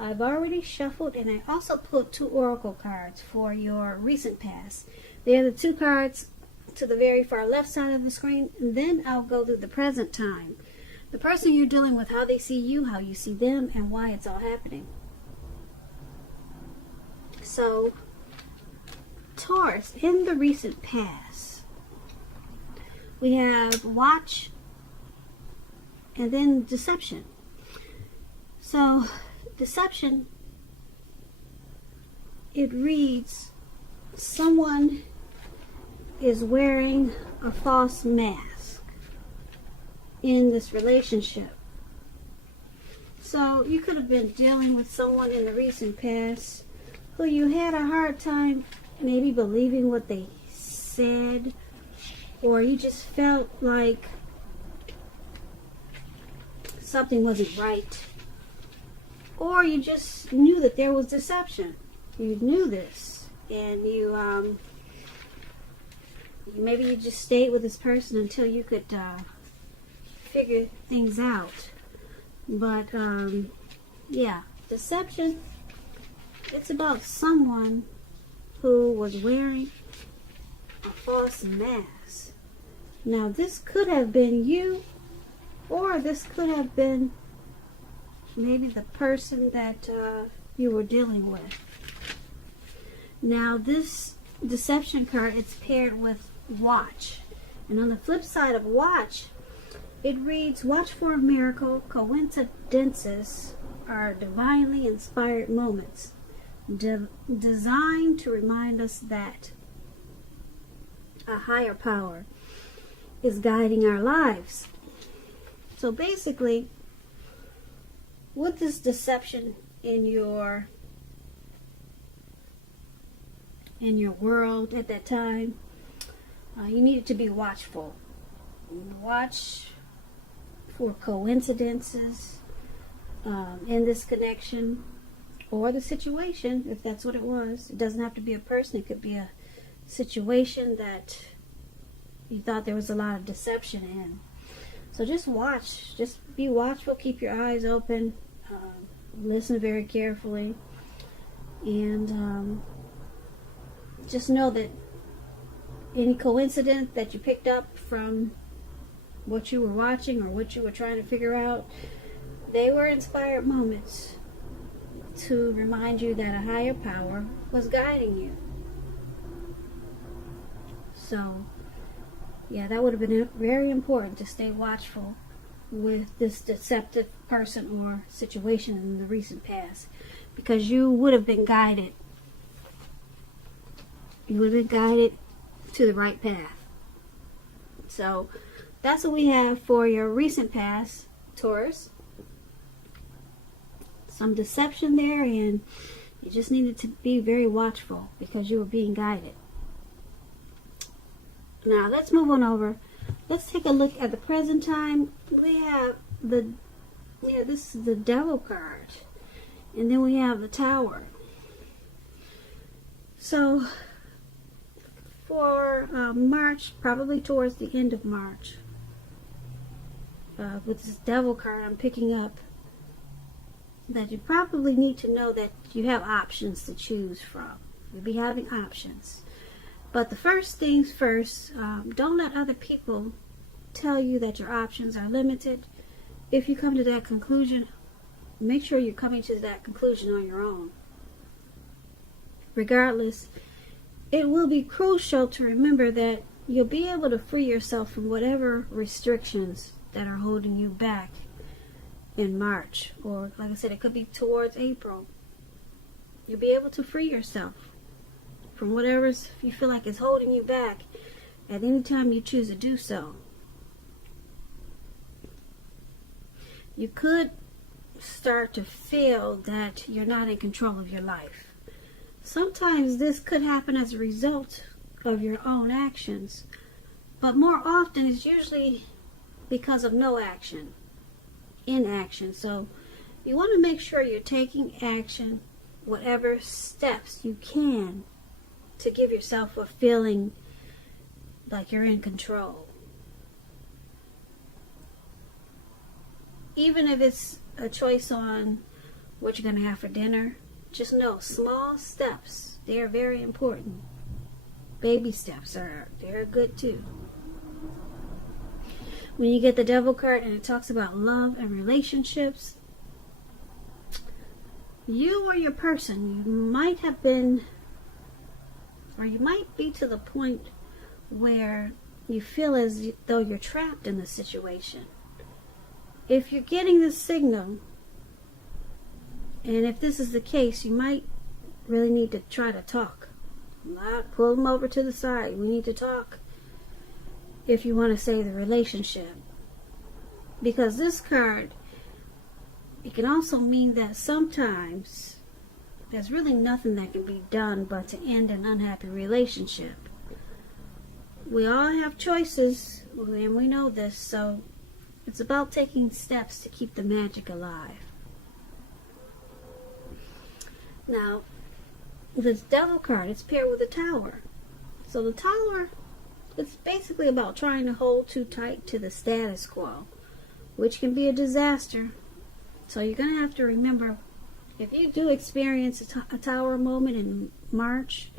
I've already shuffled, and I also put 2 oracle cards for your recent past. They're the 2 cards to the very far left side of the screen, and then I'll go through the present time. The person you're dealing with, how they see you, how you see them, and why it's all happening. So, Taurus, in the recent past, we have watch and then deception. So, deception, it reads, someone is wearing a false mask in this relationship. So, you could have been dealing with someone in the recent past who you had a hard time maybe believing what they said, or you just felt like something wasn't right, or you just knew that there was deception. You knew this, and you maybe you just stayed with this person until you could figure things out. But yeah, deception, it's about someone who was wearing a false mask. Now, this could have been you, or this could have been maybe the person that you were dealing with. Now, this deception card, it's paired with watch. And on the flip side of watch, it reads, watch for a miracle. Coincidences are divinely inspired moments designed to remind us that a higher power is guiding our lives. So basically, with this deception in your world at that time, you needed to be watchful. Watch for coincidences in this connection or the situation, if that's what it was. It doesn't have to be a person. It could be a situation that you thought there was a lot of deception in. So just watch. Just be watchful. Keep your eyes open. Listen very carefully. And just know that any coincidence that you picked up from what you were watching or what you were trying to figure out, they were inspired moments to remind you that a higher power was guiding you. So, yeah, that would have been very important to stay watchful with this deceptive person or situation in the recent past, because you would have been guided. You would have been guided to the right path. So, that's what we have for your recent past, Taurus. Some deception there, and you just needed to be very watchful because you were being guided. Now, let's move on over. Let's take a look at the present time. We have this is the Devil card. And then we have the Tower. So, for March, probably towards the end of March, with this Devil card, I'm picking up that you probably need to know that you have options to choose from. You'll be having options. But the first things first, don't let other people tell you that your options are limited. If you come to that conclusion, make sure you're coming to that conclusion on your own. Regardless, it will be crucial to remember that you'll be able to free yourself from whatever restrictions that are holding you back in March. Or, like I said, it could be towards April. You'll be able to free yourself from whatever you feel like is holding you back at any time you choose to do so. You could start to feel that you're not in control of your life. Sometimes this could happen as a result of your own actions, but more often it's usually because of no action, inaction. So you want to make sure you're taking action, whatever steps you can, to give yourself a feeling like you're in control. Even if it's a choice on what you're going to have for dinner. Just know small steps, they are very important. Baby steps they're good too. When you get the Devil card and it talks about love and relationships, you or your person, you might have been, or you might be to the point where you feel as though you're trapped in the situation. If you're getting this signal, and if this is the case, you might really need to try to talk. Not pull them over to the side. We need to talk if you want to save the relationship. Because this card, it can also mean that sometimes there's really nothing that can be done but to end an unhappy relationship. We all have choices, and we know this, so it's about taking steps to keep the magic alive. Now, this Devil card, it's paired with a Tower. So the Tower, it's basically about trying to hold too tight to the status quo, which can be a disaster. So you're going to have to remember, if you do experience a Tower moment in March,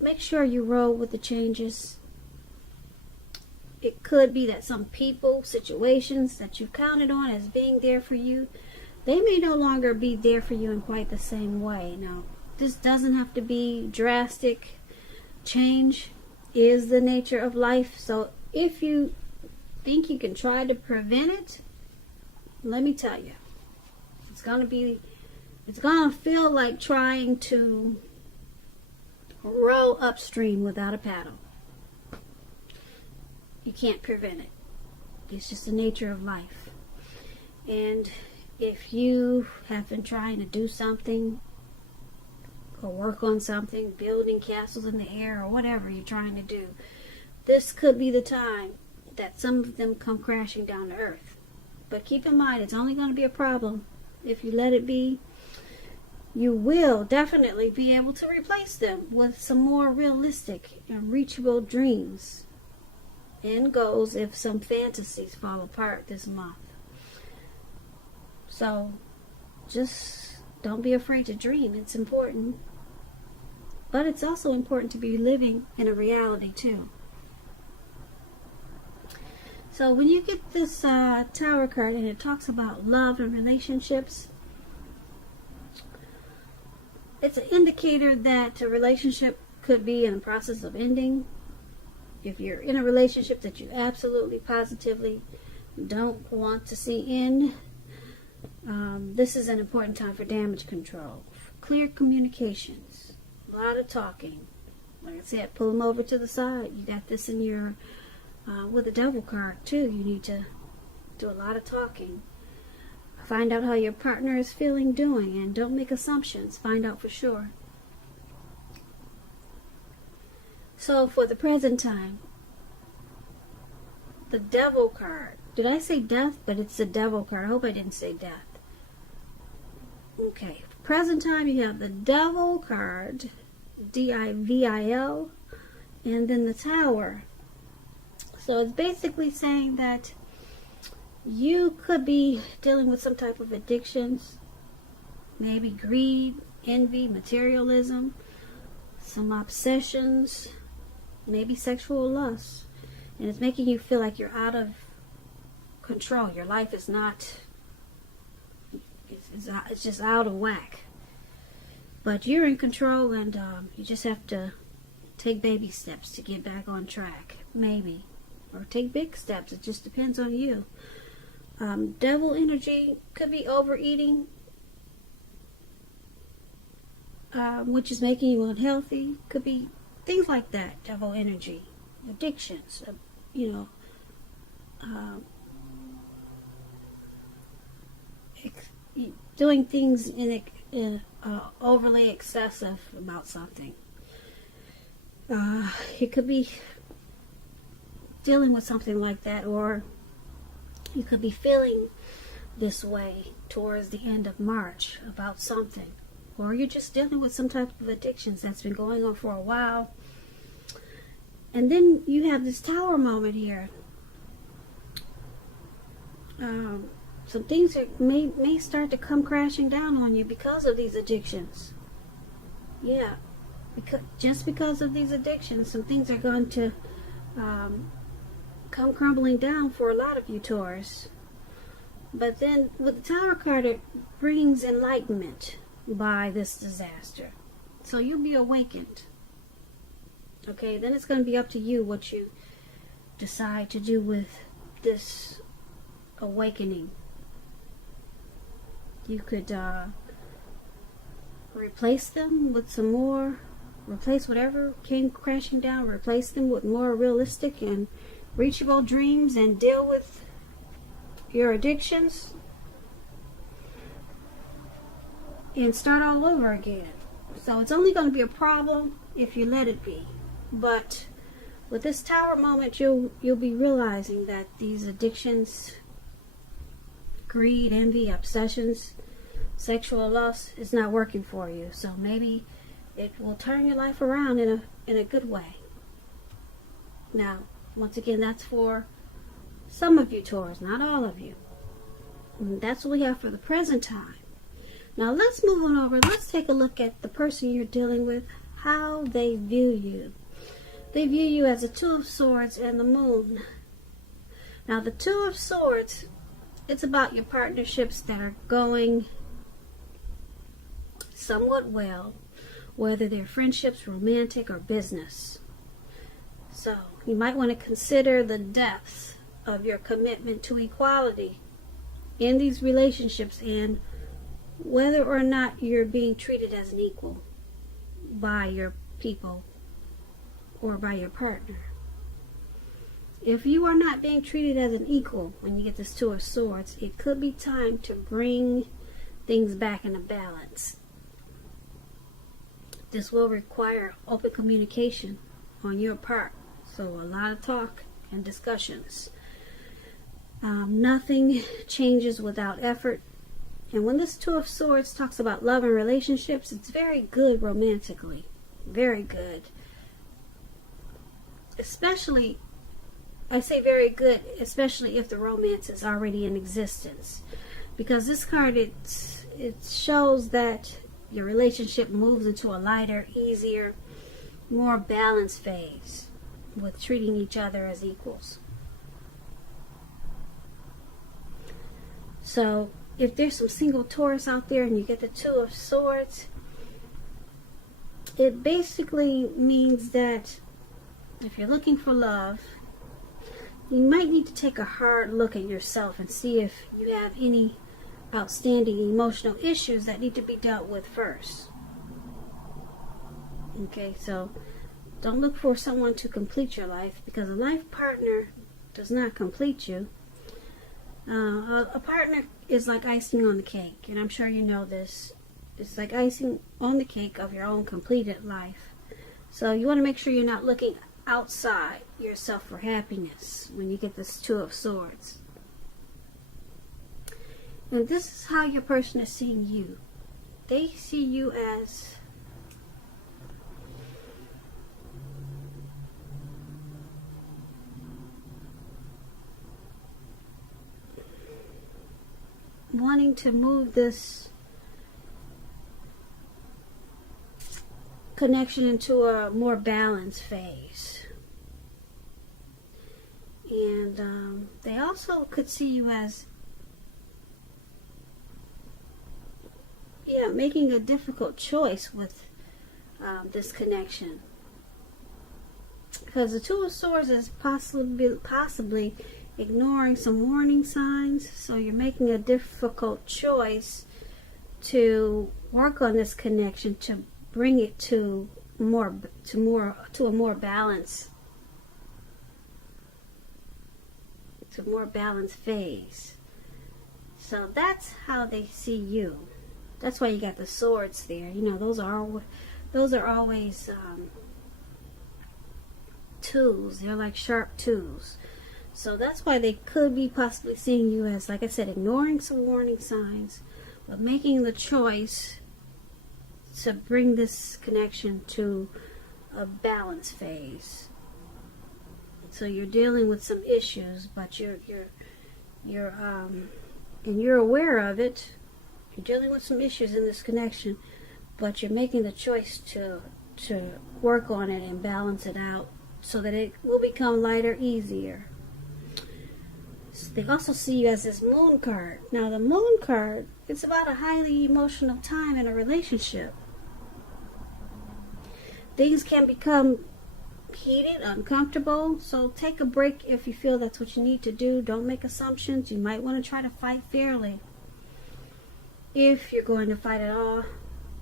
make sure you roll with the changes. It could be that some people, situations that you counted on as being there for you, they may no longer be there for you in quite the same way. Now, this doesn't have to be drastic. Change is the nature of life. So if you think you can try to prevent it, let me tell you, it's going to feel like trying to row upstream without a paddle. You can't prevent it. It's just the nature of life. And if you have been trying to do something or work on something, building castles in the air or whatever you're trying to do, this could be the time that some of them come crashing down to earth. But keep in mind, it's only going to be a problem if you let it be. You will definitely be able to replace them with some more realistic and reachable dreams and goals if some fantasies fall apart this month. So just don't be afraid to dream. It's important. But it's also important to be living in a reality too. So when you get this Tower card and it talks about love and relationships, it's an indicator that a relationship could be in the process of ending. If you're in a relationship that you absolutely, positively don't want to see end, this is an important time for damage control. Clear communications. A lot of talking. Like I said, pull them over to the side. You got this in your, with the Devil card too. You need to do a lot of talking. Find out how your partner is feeling, doing, and don't make assumptions. Find out for sure. So for the present time, the Devil card. Did I say death? But it's the Devil card. I hope I didn't say death. Okay. Present time, you have the Devil card, D-I-V-I-L, and then the Tower. So it's basically saying that you could be dealing with some type of addictions, maybe greed, envy, materialism, some obsessions, maybe sexual lust. And it's making you feel like you're out of control. Your life is not, it's just out of whack. But you're in control, and you just have to take baby steps to get back on track, maybe. Or take big steps. It just depends on you. Devil energy could be overeating, which is making you unhealthy. Could be things like that. Devil energy, addictions, doing things overly excessive about something. It could be dealing with something like that, or you could be feeling this way towards the end of March about something, or you're just dealing with some type of addictions that's been going on for a while. And then you have this Tower moment here. some things may start to come crashing down on you because of these addictions. Yeah, just because of these addictions, some things are going to come crumbling down for a lot of you Taurus. But then with the Tower card, it brings enlightenment by this disaster. So you'll be awakened. Okay, then it's going to be up to you what you decide to do with this awakening. You could replace them with some more, replace whatever came crashing down, replace them with more realistic and reachable dreams and deal with your addictions and start all over again. So it's only going to be a problem if you let it be. But with this Tower moment, you'll be realizing that these addictions, greed, envy, obsessions, sexual lust is not working for you. So maybe it will turn your life around in a good way. Now, once again, that's for some of you Taurus, not all of you. And that's what we have for the present time. Now let's move on over. Let's take a look at the person you're dealing with, how they view you. They view you as a Two of Swords and the Moon. Now the Two of Swords, it's about your partnerships that are going somewhat well, whether they're friendships, romantic, or business. So you might want to consider the depth of your commitment to equality in these relationships and whether or not you're being treated as an equal by your people or by your partner. If you are not being treated as an equal when you get this Two of Swords, it could be time to bring things back into balance. This will require open communication on your part. So a lot of talk and discussions. Nothing changes without effort. And when this Two of Swords talks about love and relationships, it's very good romantically. Very good. Especially, I say very good, especially if the romance is already in existence. Because this card, it shows that your relationship moves into a lighter, easier, more balanced phase with treating each other as equals. So if there's some single Taurus out there and you get the Two of Swords, it basically means that if you're looking for love, you might need to take a hard look at yourself and see if you have any outstanding emotional issues that need to be dealt with first. Okay, so don't look for someone to complete your life, because a life partner does not complete you. A partner is like icing on the cake, and I'm sure you know this. It's like icing on the cake of your own completed life. So you want to make sure you're not looking outside yourself for happiness when you get this Two of Swords. And this is how your person is seeing you. They see you as wanting to move this connection into a more balanced phase. And they also could see you as making a difficult choice with this connection. Because the Two of Swords is possibly ignoring some warning signs, so you're making a difficult choice to work on this connection to bring it to a more balanced phase. So that's how they see you. That's why you got the swords there. You know, those are always tools. They're like sharp tools. So that's why they could be possibly seeing you as, like I said, ignoring some warning signs, but making the choice to bring this connection to a balance phase. So you're dealing with some issues, but you're and you're aware of it. You're dealing with some issues in this connection, but you're making the choice to work on it and balance it out so that it will become lighter, easier. So they also see you as this moon card. Now the moon card, it's about a highly emotional time in a relationship. Things can become heated, uncomfortable, so take a break if you feel that's what you need to do. Don't make assumptions. You might want to try to fight fairly. If you're going to fight at all,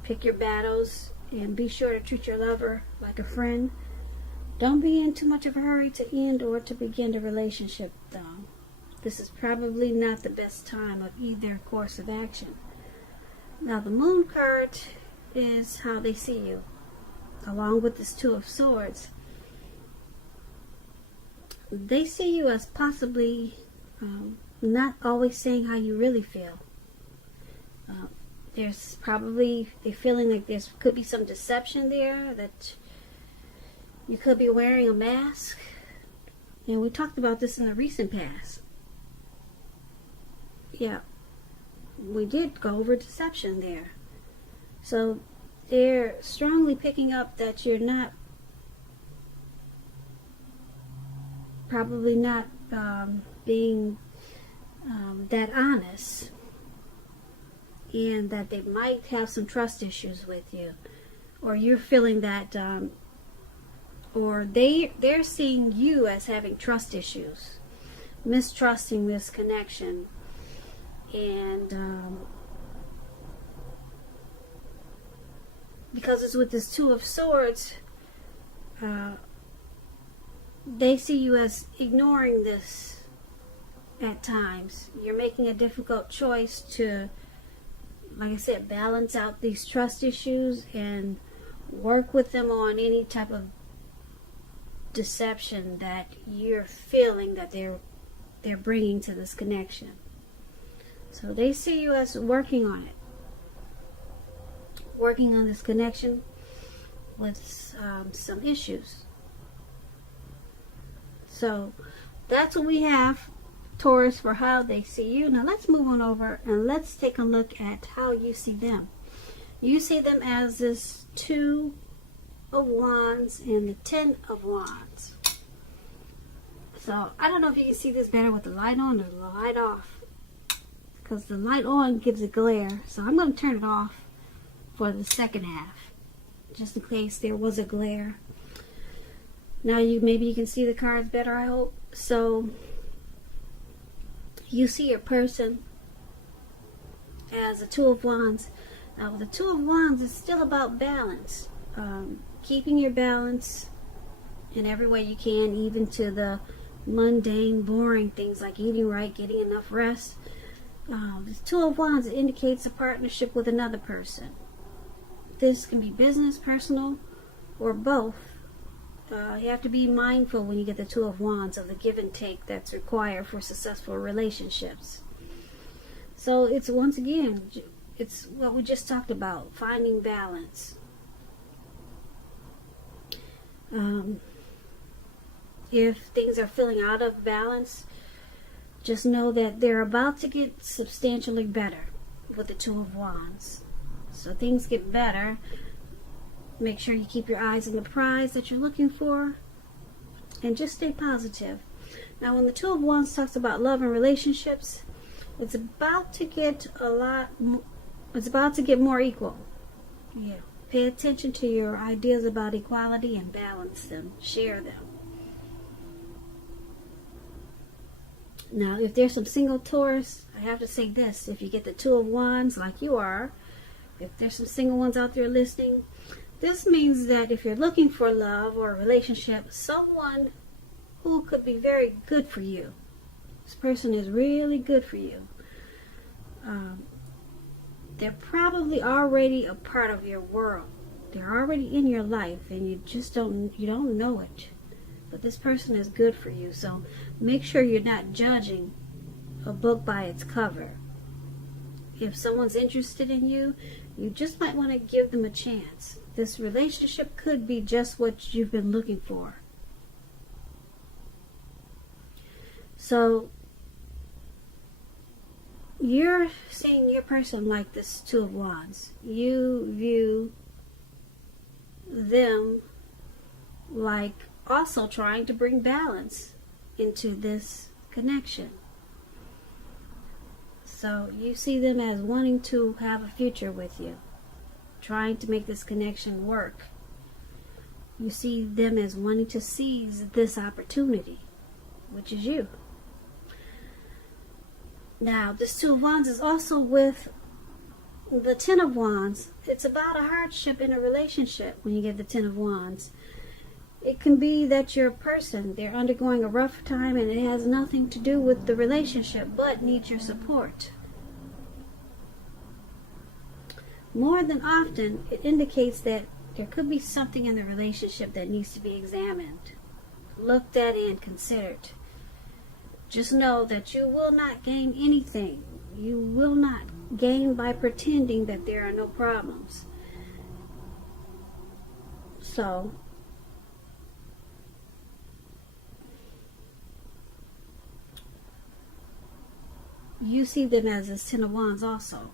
pick your battles and be sure to treat your lover like a friend. Don't be in too much of a hurry to end or to begin the relationship, though. This is probably not the best time of either course of action. Now, the moon card is how they see you, along with this Two of Swords. They see you as possibly not always saying how you really feel. There's probably a feeling like there could be some deception there, that you could be wearing a mask. And we talked about this in the recent past. Yeah, we did go over deception there. So they're strongly picking up that you're probably not being that honest, and that they might have some trust issues with you, or you're feeling that, or they're seeing you as having trust issues, mistrusting this connection, and because it's with this Two of Swords, they see you as ignoring this at times. You're making a difficult choice to, like I said, balance out these trust issues and work with them on any type of deception that you're feeling that they're bringing to this connection. So they see you as working on it, working on this connection with some issues. So that's what we have, Taurus, for how they see you. Now let's move on over and let's take a look at how you see them. You see them as this Two of Wands and the Ten of Wands. So I don't know if you can see this better with the light on or the light off, because the light on gives a glare. So I'm going to turn it off for the second half, just in case there was a glare. Now maybe you can see the cards better, I hope. So you see your person as a Two of Wands. Now with the Two of Wands, it's still about balance. Keeping your balance in every way you can, even to the mundane, boring things like eating right, getting enough rest. The Two of Wands indicates a partnership with another person. This can be business, personal, or both. You have to be mindful when you get the Two of Wands of the give and take that's required for successful relationships. So it's, once again, it's what we just talked about, finding balance. If things are feeling out of balance, just know that they're about to get substantially better with the Two of Wands. So things get better. Make sure you keep your eyes on the prize that you're looking for, and just stay positive. Now when the Two of Wands talks about love and relationships, it's about to get more equal. Yeah. Pay attention to your ideas about equality and balance them, share them. Now if there's some single Taurus, I have to say this: if you get the Two of Wands like you are, if there's some single ones out there listening, this means that if you're looking for love or a relationship, someone who could be very good for you, this person is really good for you. They're probably already a part of your world. They're already in your life, and you don't know it. But this person is good for you. So make sure you're not judging a book by its cover. If someone's interested in you, you just might want to give them a chance. This relationship could be just what you've been looking for. So you're seeing your person like this Two of Wands. You view them like also trying to bring balance into this connection. So you see them as wanting to have a future with you, trying to make this connection work. You see them as wanting to seize this opportunity, which is you. Now, this Two of Wands is also with the Ten of Wands. It's about a hardship in a relationship when you get the Ten of Wands. It can be that your person, they're undergoing a rough time and it has nothing to do with the relationship, but needs your support. More than often, it indicates that there could be something in the relationship that needs to be examined, looked at, and considered. Just know that you will not gain anything. You will not gain by pretending that there are no problems. So, you see them as a Ten of Wands also.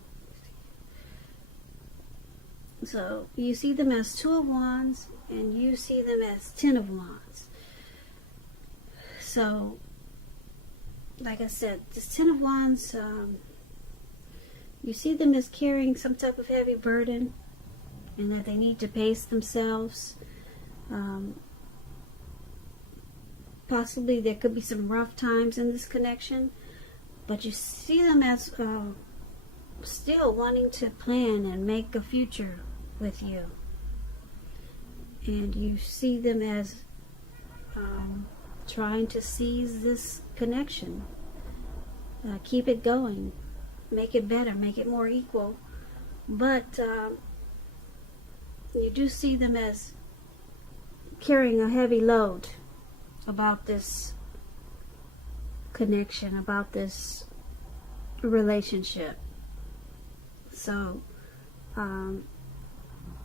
So you see them as Two of Wands and you see them as Ten of Wands. So, like I said, this Ten of Wands, you see them as carrying some type of heavy burden and that they need to pace themselves. Possibly there could be some rough times in this connection. But you see them as still wanting to plan and make a future with you. And you see them as trying to seize this connection. Keep it going. Make it better. Make it more equal. But you do see them as carrying a heavy load about this connection, about this relationship. So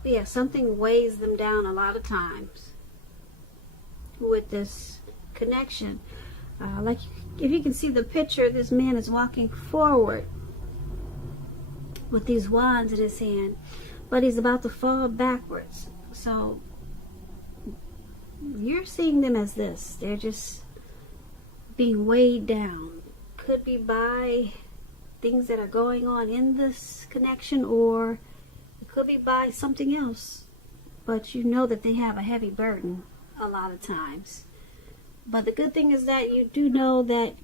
yeah, something weighs them down a lot of times with this connection. Like if you can see the picture, this man is walking forward with these wands in his hand, but he's about to fall backwards. So you're seeing them as this. They're just being weighed down. Could be by things that are going on in this connection, or it could be by something else. But you know that they have a heavy burden a lot of times. But the good thing is that you do know that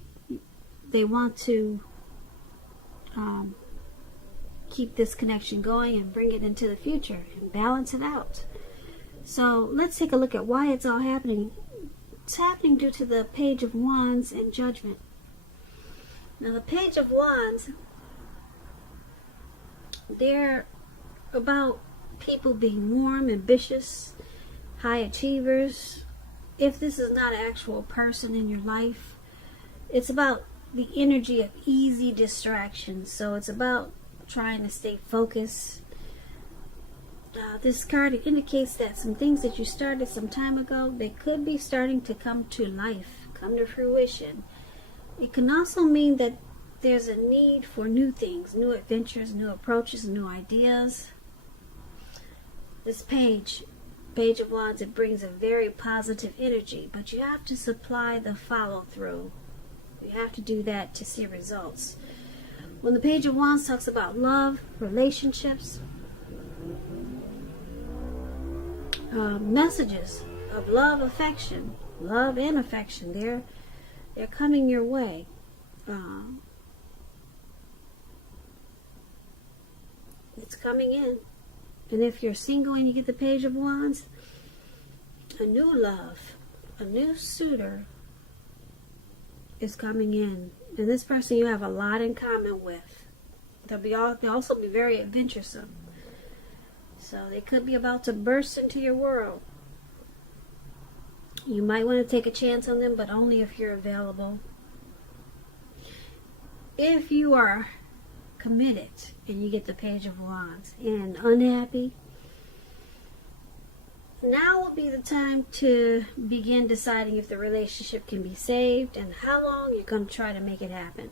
they want to keep this connection going and bring it into the future and balance it out. So let's take a look at why it's all happening. It's happening due to the Page of Wands and Judgment. Now the Page of Wands, they're about people being warm, ambitious, high achievers. If this is not an actual person in your life, it's about the energy of easy distractions. So it's about trying to stay focused. This card indicates that some things that you started some time ago, they could be starting to come to life, come to fruition. It can also mean that there's a need for new things, new adventures, new approaches, new ideas. This Page of Wands, it brings a very positive energy, but you have to supply the follow-through. You have to do that to see results. When the Page of Wands talks about love, relationships, messages of love, affection, love and affection, they're coming your way. It's coming in. And if you're single and you get the Page of Wands, a new love, a new suitor is coming in. And this person you have a lot in common with. They'll also be very adventuresome. So they could be about to burst into your world. You might want to take a chance on them, but only if you're available. If you are committed and you get the Page of Wands and unhappy, now will be the time to begin deciding if the relationship can be saved and how long you're going to try to make it happen.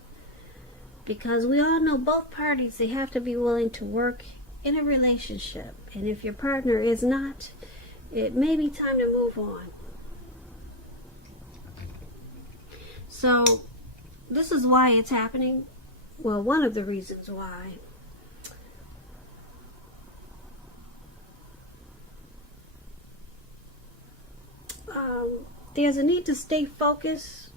Because we all know both parties, they have to be willing to work in a relationship. And if your partner is not, it may be time to move on. So this is why it's happening. Well, one of the reasons why. There's a need to stay focused,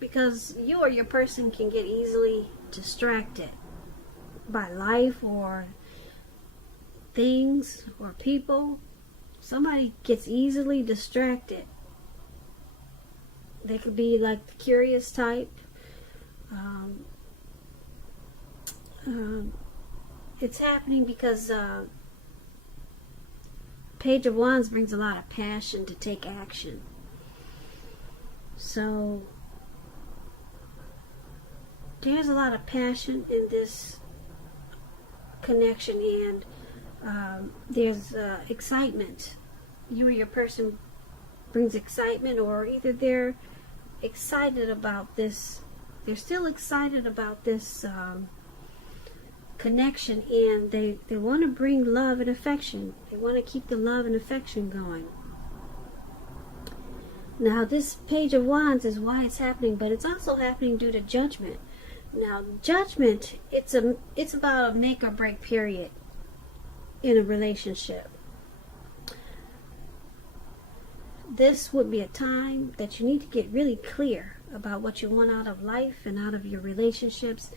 because you or your person can get easily distracted by life or things or people. Somebody gets easily distracted. They could be like the curious type. It's happening because Page of Wands brings a lot of passion to take action. So there's a lot of passion in this connection, and there's excitement. You or your person brings excitement, or either they're excited about this, they're still excited about this connection, and they want to bring love and affection. They want to keep the love and affection going. Now, this Page of Wands is why it's happening, but it's also happening due to judgment. Now, judgment, it's about a make or break period in a relationship. This would be a time that you need to get really clear about what you want out of life and out of your relationships.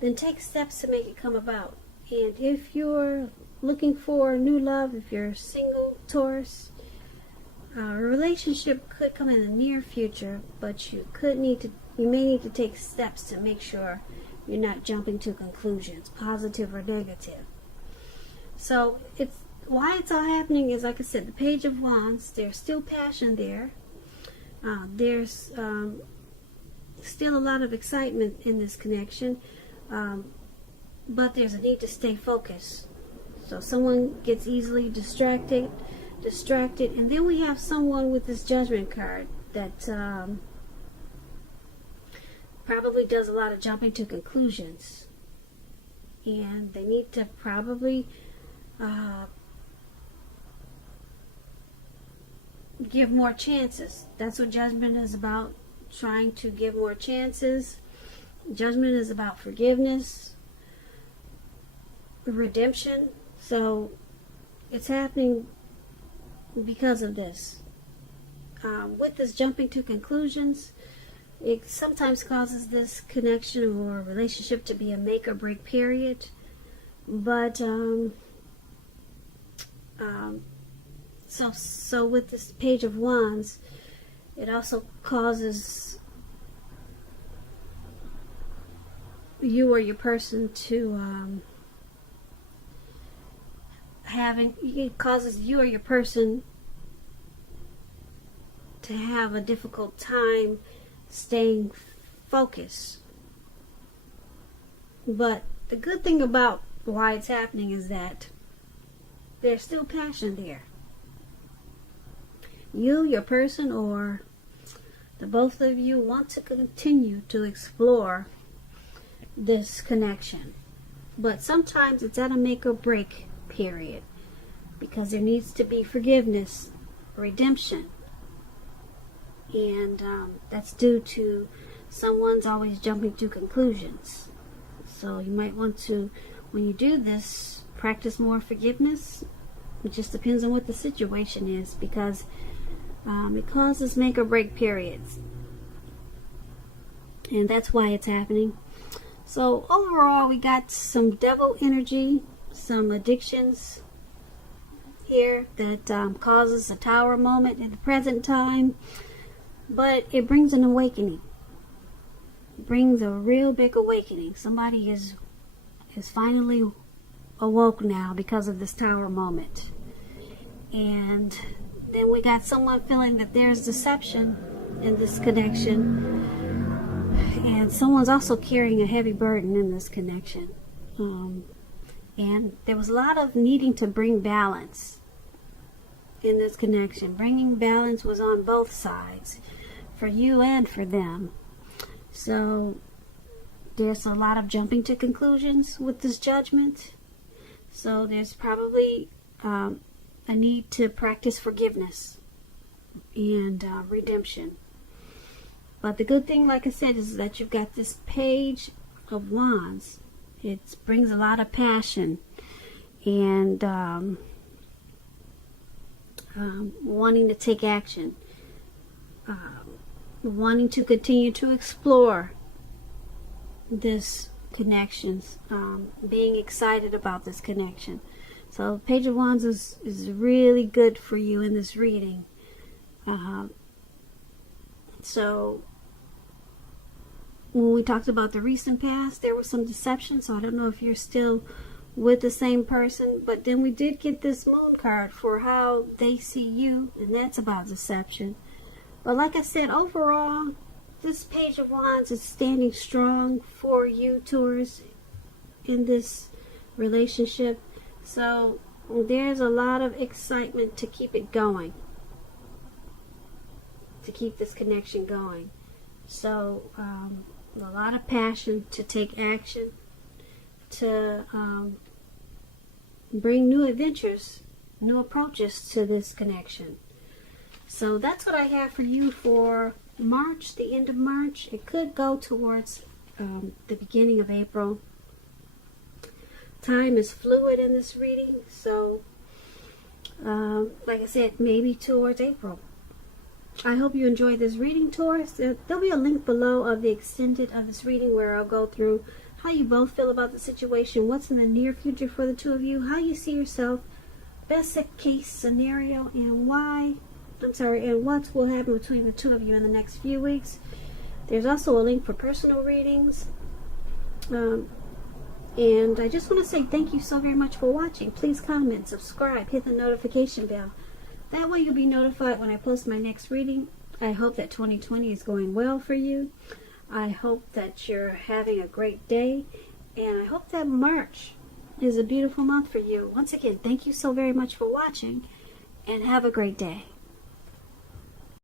Then take steps to make it come about. And if you're looking for new love, if you're single, Taurus, a relationship could come in the near future, but you may need to take steps to make sure you're not jumping to conclusions, positive or negative. So why it's all happening is, like I said, the Page of Wands, there's still passion there. There's still a lot of excitement in this connection. But there's a need to stay focused. So someone gets easily distracted, and then we have someone with this Judgment card that probably does a lot of jumping to conclusions, and they need to probably give more chances. That's what Judgment is about, trying to give more chances. Judgment is about forgiveness, redemption. So it's happening because of this. With this jumping to conclusions, it sometimes causes this connection or relationship to be a make or break period. But so with this Page of Wands, it also causes you or your person to it causes you or your person to have a difficult time staying focused. But the good thing about why it's happening is that there's still passion there. You, your person, or the both of you want to continue to explore this connection, but sometimes it's at a make or break period, because there needs to be forgiveness, redemption, and that's due to someone's always jumping to conclusions. So you might want to, when you do this, practice more forgiveness. It just depends on what the situation is, because it causes make or break periods, and that's why it's happening. So overall, we got some devil energy, some addictions here that causes a Tower moment in the present time, but it brings an awakening. It brings a real big awakening. Somebody is finally awoke now because of this Tower moment. And then we got someone feeling that there's deception in this connection. And someone's also carrying a heavy burden in this connection. And there was a lot of needing to bring balance in this connection. Bringing balance was on both sides, for you and for them. So there's a lot of jumping to conclusions with this judgment. So there's probably a need to practice forgiveness and redemption. But the good thing, like I said, is that you've got this Page of Wands. It brings a lot of passion and wanting to take action, wanting to continue to explore this connections, being excited about this connection. So Page of Wands is really good for you in this reading. So when we talked about the recent past, there was some deception, so I don't know if you're still with the same person, but then we did get this Moon card for how they see you, and that's about deception. But like I said, overall, this Page of Wands is standing strong for you, Taurus, in this relationship. So there's a lot of excitement to keep it going, to keep this connection going. So a lot of passion to take action, to bring new adventures, new approaches to this connection. So that's what I have for you for March, the end of March. It could go towards the beginning of April. Time is fluid in this reading, so like I said, maybe towards April. I hope you enjoyed this reading, Taurus. There'll be a link below of the extended of this reading where I'll go through how you both feel about the situation, what's in the near future for the two of you, how you see yourself, best case scenario, and what will happen between the two of you in the next few weeks. There's also a link for personal readings. And I just want to say thank you so very much for watching. Please comment, subscribe, hit the notification bell. That way you'll be notified when I post my next reading. I hope that 2020 is going well for you. I hope that you're having a great day. And I hope that March is a beautiful month for you. Once again, thank you so very much for watching. And have a great day.